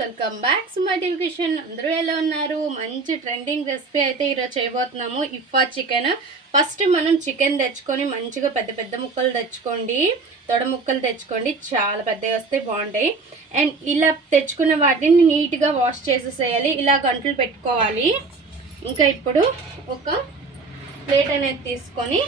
Welcome back to my kitchen. అందరూ ఎలా ఉన్నారు? మంచి ట్రెండింగ్ రెసిపీ అయితే ఈరోజు చేయబోతున్నాము. ఇఫా చికెన్. ఫస్ట్ మనం చికెన్ తెచ్చుకొని మంచిగా పెద్ద పెద్ద ముక్కలు తెచ్చుకోండి, తొడ ముక్కలు తెచ్చుకోండి, చాలా పెద్దవి వస్తే బాగుంటాయి. అండ్ ఇలా తెచ్చుకున్న వాటిని నీట్గా వాష్ చేసేసేయాలి, ఇలా గంటలు పెట్టుకోవాలి. ఇంకా ఇప్పుడు ఒక ప్లేట్ అనేది తీసుకొని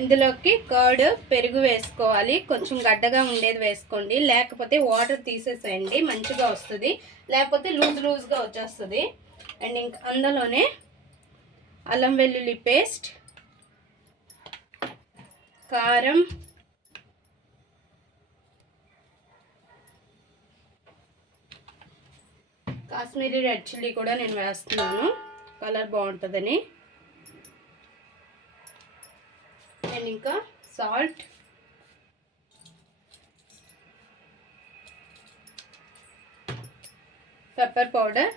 ఇందులోకి కర్డ్, పెరుగు వేసుకోవాలి. కొంచెం గడ్డగా ఉండేది వేసుకోండి, లేకపోతే వాటర్ తీసేసేయండి, మంచిగా వస్తుంది. లేకపోతే లూజ్గా వచ్చేస్తుంది. అండ్ ఇంకా అందులోనే అల్లం వెల్లుల్లి పేస్ట్, కారం, కాశ్మీరీ రెడ్ చిల్లీ కూడా నేను వేస్తున్నాను, కలర్ బాగుంటుందని. అండ్ ఇంకా సాల్ట్, పెప్పర్ పౌడర్.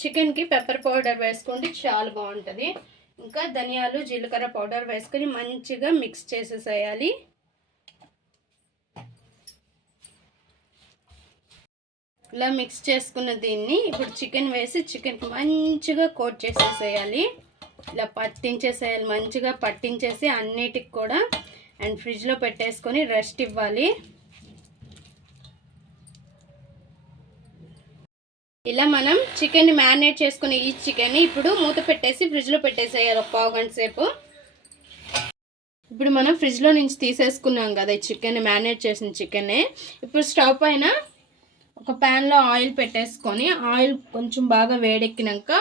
చికెన్కి పెప్పర్ పౌడర్ వేసుకుంటే చాలా బాగుంటుంది. ఇంకా ధనియాలు, జీలకర్ర పౌడర్ వేసుకొని మంచిగా మిక్స్ చేసేసేయాలి. ఇలా మిక్స్ చేసుకున్న దీన్ని ఇప్పుడు చికెన్ వేసి చికెన్ మంచిగా కోట్ చేసేసేయాలి. ఇలా పట్టించేసేయాలి, మంచిగా పట్టించేసి అన్నిటికి కూడా. అండ్ ఫ్రిడ్జ్లో పెట్టేసుకొని రెస్ట్ ఇవ్వాలి. ఇలా మనం చికెన్ని మ్యారినేట్ చేసుకుని ఈ చికెన్ని ఇప్పుడు మూత పెట్టేసి ఫ్రిడ్జ్లో పెట్టేసేయాలి ఒక పావు గంట సేపు. ఇప్పుడు మనం ఫ్రిడ్జ్లో నుంచి తీసేసుకున్నాం కదా ఈ చికెన్, మ్యారినేట్ చేసిన చికెన్నే. ఇప్పుడు స్టవ్ పైన ఒక ప్యాన్లో ఆయిల్ పెట్టేసుకొని ఆయిల్ కొంచెం బాగా వేడెక్కినాక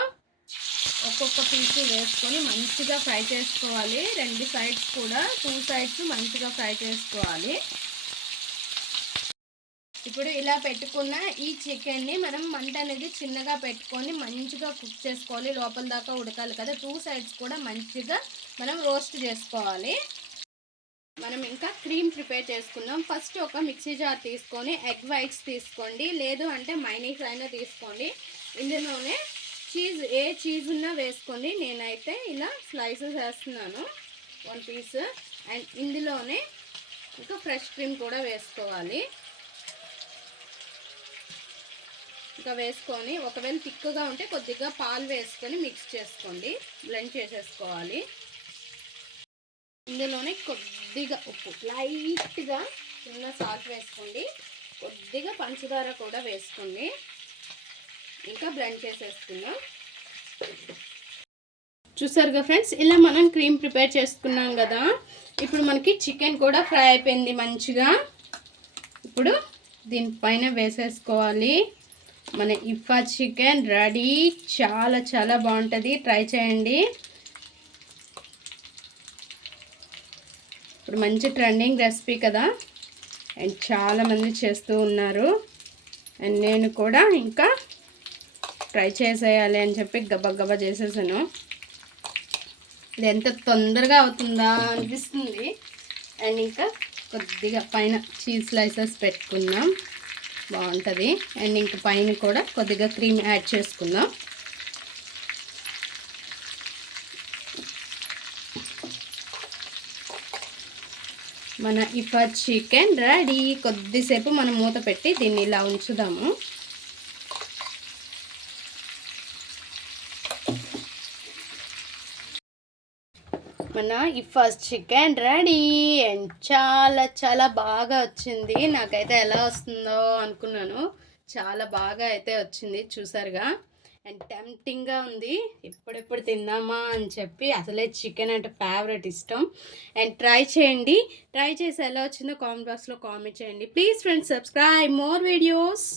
ఒక్కొక్క పీసు వేసుకొని మంచిగా ఫ్రై చేసుకోవాలి. రెండు సైడ్స్ కూడా, 2 సైడ్స్ మంచిగా ఫ్రై చేసుకోవాలి. ఇప్పుడు ఇలా పెట్టుకున్న ఈ చికెన్ని మనం మంట అనేది చిన్నగా పెట్టుకొని మంచిగా కుక్ చేసుకోవాలి. లోపల దాకా ఉడకాలి కదా, 2 సైడ్స్ కూడా మంచిగా మనం రోస్ట్ చేసుకోవాలి. మనం ఇంకా క్రీమ్ ప్రిపేర్ చేసుకుందాం. ఫస్ట్ ఒక మిక్సీ జార్ తీసుకొని ఎగ్ వైట్స్ తీసుకోండి, లేదు అంటే మైనీస్ అయినా తీసుకోండి. ఇందులోనే చీజ్, ఏ చీజ్ ఉన్నా వేసుకోండి. నేనైతే ఇలా స్లైసెస్ వేస్తున్నాను 1 పీస్. అండ్ ఇందులోనే ఇంకా ఫ్రెష్ క్రీమ్ కూడా వేసుకోవాలి. ఇంకా వేసుకొని ఒకవేళ థిక్గా ఉంటే కొద్దిగా పాలు వేసుకొని మిక్స్ చేసుకోండి, బ్లెండ్ చేసేసుకోవాలి. ఇందులోనే కొద్దిగా ఉప్పు, లైట్గా చిన్న సాల్ట్ వేసుకోండి, కొద్దిగా పంచదార కూడా వేసుకోండి. ఇంకా బ్లెండ్ చేసేసుకుందాం. చూసారుగా ఫ్రెండ్స్, ఇలా మనం క్రీమ్ ప్రిపేర్ చేసుకున్నాం కదా. ఇప్పుడు మనకి చికెన్ కూడా ఫ్రై అయిపోయింది మంచిగా. ఇప్పుడు దీనిపైన వేసేసుకోవాలి. మన ఇఫా చికెన్ రెడీ. చాలా చాలా బాగుంటుంది, ట్రై చేయండి. ఇప్పుడు మంచి ట్రెండింగ్ రెసిపీ కదా, అండ్ చాలామంది చేస్తూ ఉన్నారు. అండ్ నేను కూడా ఇంకా ట్రై చేసేయాలి అని చెప్పి గబగబా చేసేసాను. ఇది ఎంత తొందరగా అవుతుందా అనిపిస్తుంది. అండ్ ఇంకా కొద్దిగా పైన చీజ్ స్లైసెస్ పెట్టుకుందాం, బాగుంటుంది. అండ్ ఇంకా పైన కూడా కొద్దిగా క్రీమ్ యాడ్ చేసుకుందాం. మన ఇఫా చికెన్ రెడీ. కొద్దిసేపు మనం మూత పెట్టి దీన్ని ఇలా ఉంచుదాము. మన ఇఫా చికెన్ రెడీ. అండ్ చాలా చాలా బాగా వచ్చింది. నాకైతే ఎలా వస్తుందో అనుకున్నాను, చాలా బాగా అయితే వచ్చింది. చూసారుగా, అండ్ టెంప్టింగ్గా ఉంది. ఎప్పుడెప్పుడు తిందామా అని చెప్పి. అసలే చికెన్ అంటే ఫేవరెట్, ఇష్టం. అండ్ ట్రై చేయండి. ట్రై చేసి ఎలా వచ్చిందో కామెంట్ బాక్స్లో కామెంట్ చేయండి. Please friends, subscribe more videos.